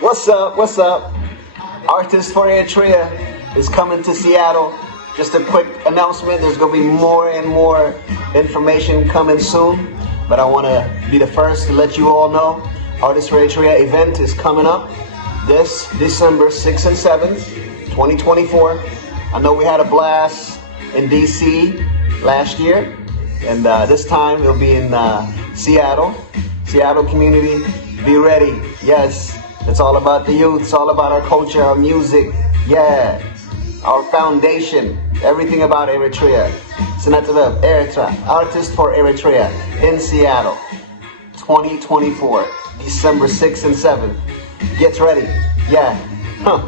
What's up? What's up? Artist for Eritrea is coming to Seattle. Just a quick announcement. There's going to be more and more information coming soon. But I want to be the first to let you all know. Artist for Eritrea event is coming up this December 6th and 7th, 2024. I know we had a blast in DC last year. And this time it'll be in Seattle community. Be ready. Yes. It's all about the youth. It's all about our culture, our music. Yeah. Our foundation. Everything about Eritrea. ስነ-ጥበብ Eritrea. Artist for Eritrea in Seattle. 2024. December 6th and 7th. Get ready. Yeah. Huh.